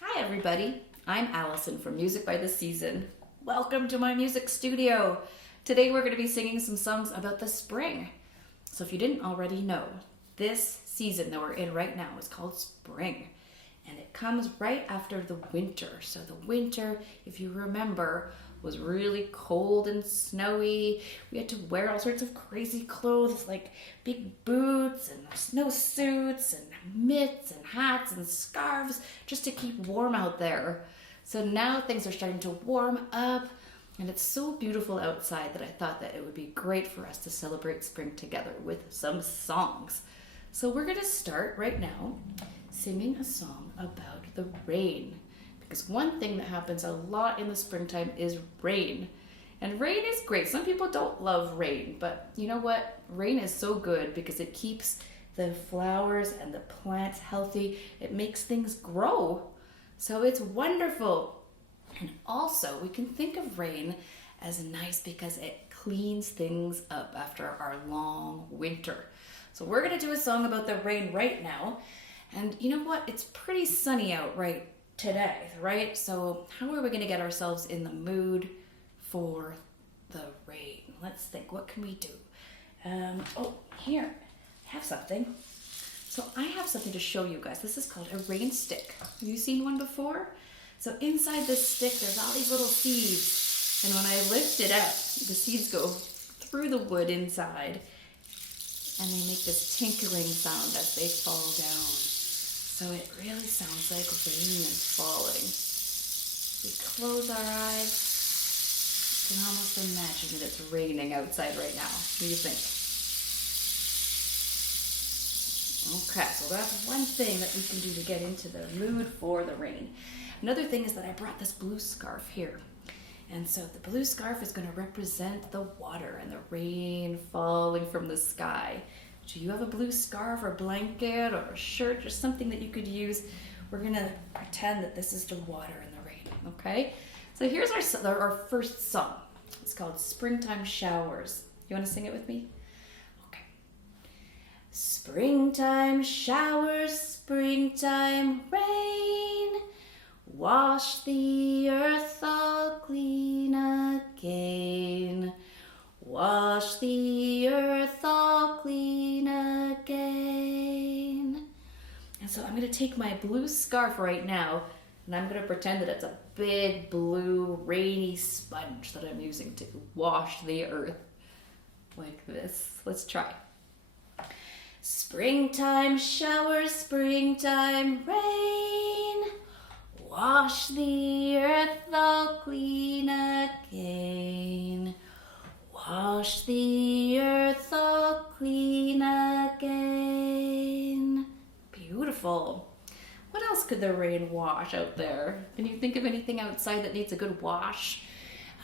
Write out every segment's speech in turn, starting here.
Hi everybody, I'm Allison from Music by the Season. Welcome to my music studio. Today we're going to be singing some songs about the spring. So if you didn't already know, this season that we're in right now is called spring. And it comes right after the winter. So the winter, if you remember, was really cold and snowy. We had to wear all sorts of crazy clothes like big boots and snow suits and mitts and hats and scarves just to keep warm out there. So now things are starting to warm up and it's so beautiful outside that I thought that it would be great for us to celebrate spring together with some songs. So we're going to start right now singing a song about the rain. Because one thing that happens a lot in the springtime is rain. And rain is great. Some people don't love rain, but you know what? Rain is so good because it keeps the flowers and the plants healthy. It makes things grow. So it's wonderful. And also, we can think of rain as nice because it cleans things up after our long winter. So we're going to do a song about the rain right now. And you know what? It's pretty sunny out right today, right? So how are we going to get ourselves in the mood for the rain? Let's think, what can we do? Here, I have something. So I have something to show you guys. This is called a rain stick. Have you seen one before? So inside this stick, there's all these little seeds. And when I lift it up, the seeds go through the wood inside and they make this tinkling sound as they fall down. So it really sounds like rain is falling. We close our eyes. You can almost imagine that it's raining outside right now. What do you think? Okay, so that's one thing that we can do to get into the mood for the rain. Another thing is that I brought this blue scarf here. And so the blue scarf is going to represent the water and the rain falling from the sky. Do you have a blue scarf or blanket or a shirt or something that you could use? We're gonna pretend that this is the water and the rain, okay? So here's our first song. It's called Springtime Showers. You wanna sing it with me? Okay. Springtime showers, springtime rain, wash the earth all clean again. Wash the earth all clean again. And so I'm going to take my blue scarf right now and I'm going to pretend that it's a big blue rainy sponge that I'm using to wash the earth like this. Let's try. Springtime showers, springtime rain, wash the earth all clean again. Wash the earth all clean again. Beautiful. What else could the rain wash out there? Can you think of anything outside that needs a good wash?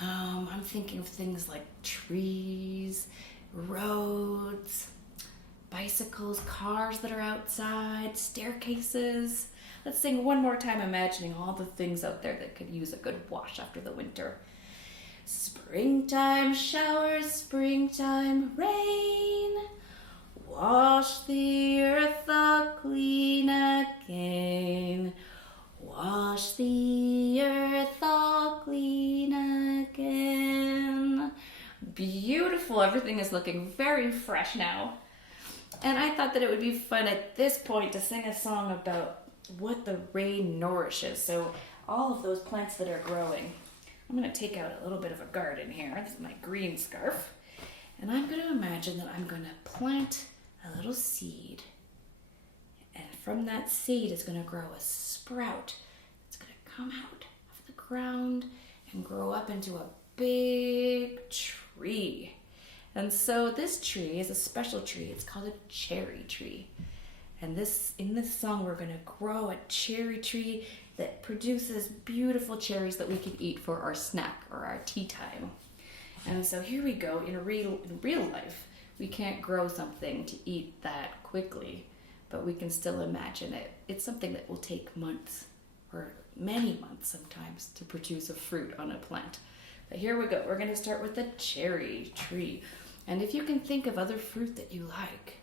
I'm thinking of things like trees, roads, bicycles, cars that are outside, staircases. Let's sing one more time, imagining all the things out there that could use a good wash after the winter. Springtime showers, springtime rain, wash the earth all clean again. Wash the earth all clean again. Beautiful. Everything is looking very fresh now. And I thought that it would be fun at this point to sing a song about what the rain nourishes. So all of those plants that are growing. I'm going to take out a little bit of a garden here. This is my green scarf. And I'm going to imagine that I'm going to plant a little seed. And from that seed is going to grow a sprout. It's going to come out of the ground and grow up into a big tree. And so this tree is a special tree. It's called a cherry tree. And in this song, we're going to grow a cherry tree that produces beautiful cherries that we can eat for our snack or our tea time. And so here we go. In real life, we can't grow something to eat that quickly, but we can still imagine it. It's something that will take months or many months sometimes to produce a fruit on a plant. But here we go. We're going to start with the cherry tree. And if you can think of other fruit that you like,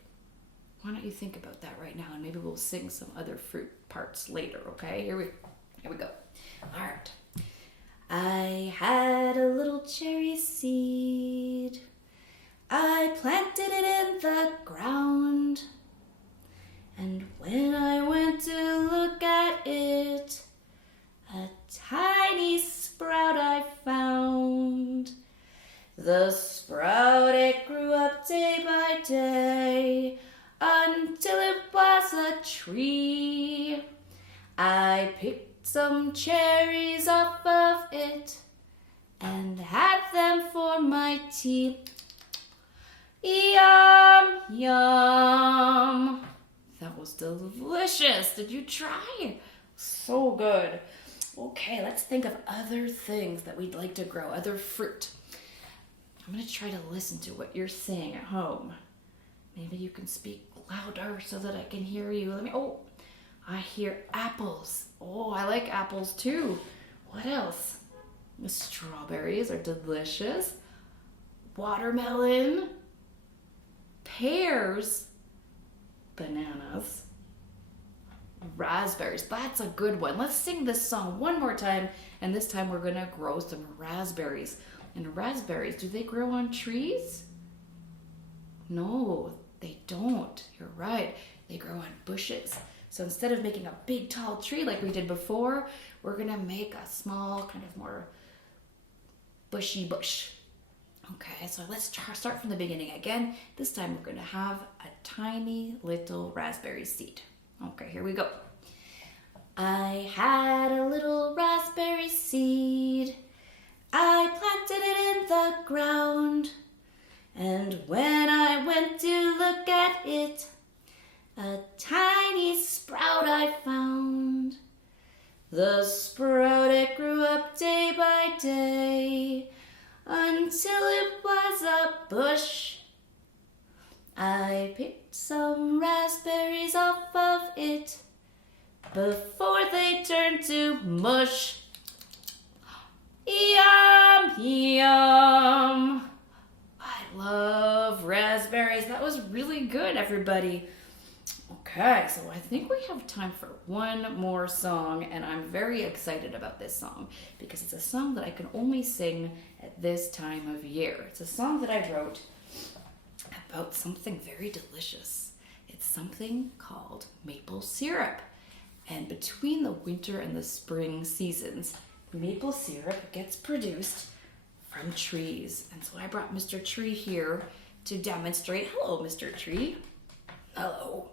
why don't you think about that right now, and maybe we'll sing some other fruit parts later, okay? Here we go. Here we go. All right. I had a little cherry seed. I planted it in the ground. And when I went to look at it, a tiny sprout I found. The sprout, it grew up day by day until it was a tree. I picked some cherries off of it and had them for my tea. Yum, yum. That was delicious. Did you try? So good. Okay, let's think of other things that we'd like to grow, other fruit. I'm going to try to listen to what you're saying at home. Maybe you can speak louder so that I can hear you. I hear apples. Oh, I like apples too. What else? The strawberries are delicious. Watermelon. Pears. Bananas. Raspberries. That's a good one. Let's sing this song one more time, and this time we're going to grow some raspberries. And raspberries, do they grow on trees? No, they don't. You're right. They grow on bushes. So instead of making a big tall tree like we did before, we're going to make a small, kind of more bushy bush. Okay, so let's start from the beginning again. This time we're going to have a tiny little raspberry seed. Okay, here we go. I had a little raspberry seed. I planted it in the ground. And when I went to look at it, a tiny sprout I found. The sprout, it grew up day by day until it was a bush. I picked some raspberries off of it before they turned to mush. Yum, yum. I love raspberries. That was really good, everybody. Okay, so I think we have time for one more song, and I'm very excited about this song because it's a song that I can only sing at this time of year. It's a song that I wrote about something very delicious. It's something called maple syrup. And between the winter and the spring seasons, maple syrup gets produced from trees. And so I brought Mr. Tree here to demonstrate. Hello, Mr. Tree. Hello.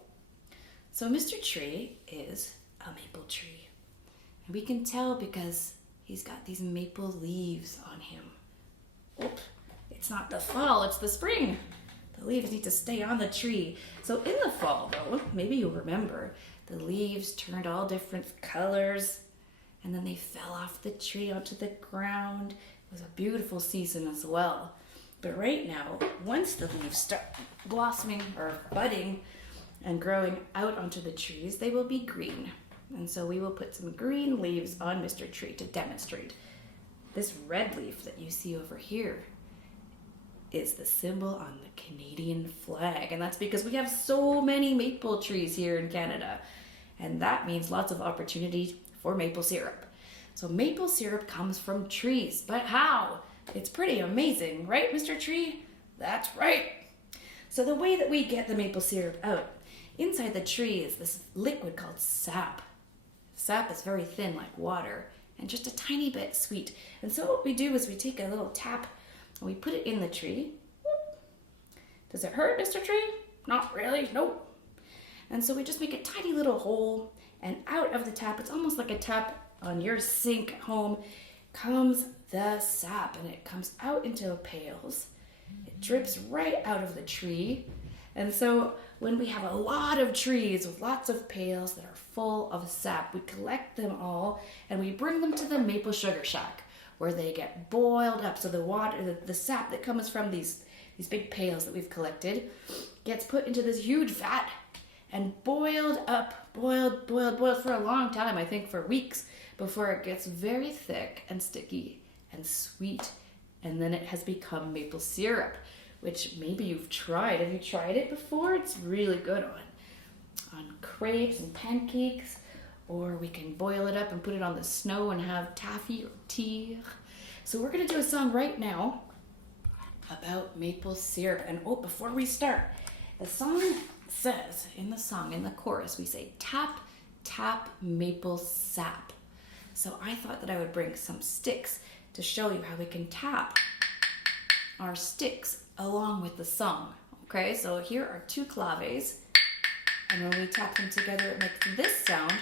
So Mr. Tree is a maple tree. And we can tell because he's got these maple leaves on him. Oop, it's not the fall, it's the spring. The leaves need to stay on the tree. So in the fall, though, maybe you'll remember, the leaves turned all different colors, and then they fell off the tree onto the ground. It was a beautiful season as well. But right now, once the leaves start blossoming or budding and growing out onto the trees, they will be green. And so we will put some green leaves on Mr. Tree to demonstrate. This red leaf that you see over here is the symbol on the Canadian flag. And that's because we have so many maple trees here in Canada. And that means lots of opportunity for maple syrup. So maple syrup comes from trees. But how? It's pretty amazing, right, Mr. Tree? That's right. So the way that we get the maple syrup out, inside the tree is this liquid called sap. Sap is very thin like water and just a tiny bit sweet. And so what we do is we take a little tap and we put it in the tree. Does it hurt, Mr. Tree? Not really, nope. And so we just make a tiny little hole, and out of the tap, it's almost like a tap on your sink at home, comes the sap, and it comes out into pails. It drips right out of the tree. And so when we have a lot of trees with lots of pails that are full of sap, we collect them all and we bring them to the maple sugar shack where they get boiled up. So the water, the sap that comes from these big pails that we've collected gets put into this huge vat and boiled up, boiled for a long time, I think for weeks, before it gets very thick and sticky and sweet. And then it has become maple syrup, which maybe you've tried. Have you tried it before? It's really good on crepes and pancakes, or we can boil it up and put it on the snow and have taffy or tea. So we're gonna do a song right now about maple syrup. And oh, before we start, the song says, in the chorus, we say, tap, tap, maple sap. So I thought that I would bring some sticks to show you how we can tap our sticks along with the song. Okay, so here are 2 claves, and when we tap them together, it makes this sound.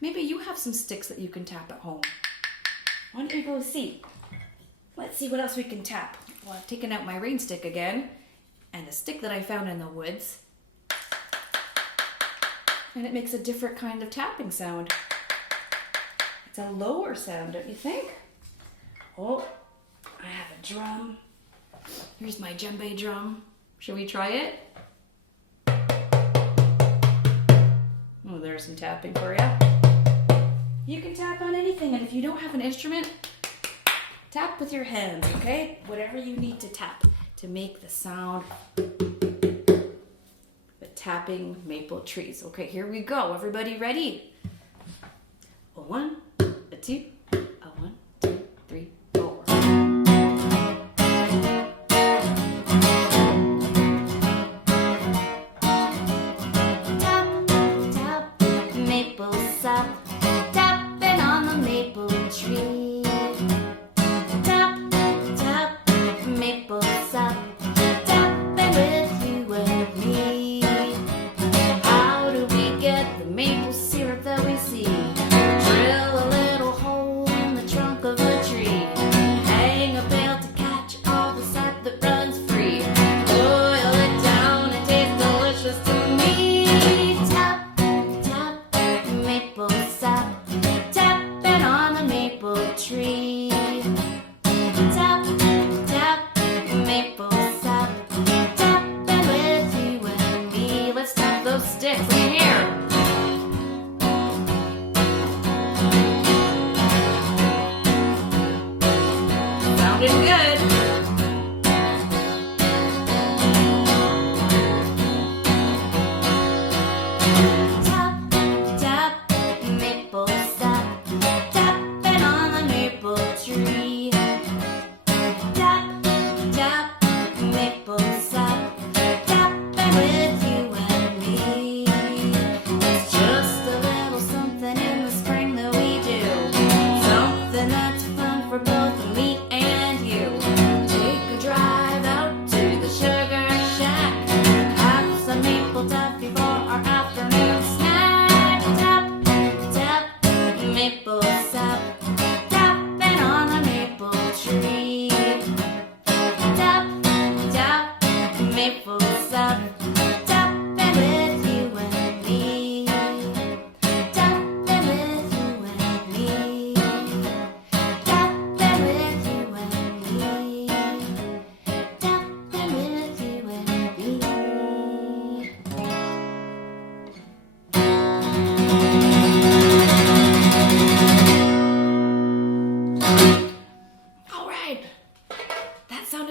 Maybe you have some sticks that you can tap at home. Why don't we go see? Let's see what else we can tap. Well, I've taken out my rain stick again, and a stick that I found in the woods. And it makes a different kind of tapping sound. It's a lower sound, don't you think? Oh, I have a drum. Here's my djembe drum. Should we try it? Oh, there's some tapping for you. You can tap on anything, and if you don't have an instrument, tap with your hands, okay? Whatever you need to tap to make the sound. The tapping maple trees. Okay, here we go. Everybody ready? A 1, a 2, a 1, 2, 3, 4.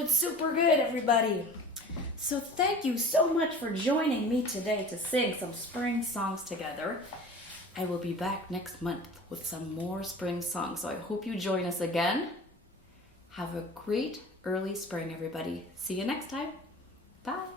Super good, everybody. So thank you so much for joining me today to sing some spring songs together. I will be back next month with some more spring songs, so I hope you join us again. Have a great early spring, everybody. See you next time. Bye.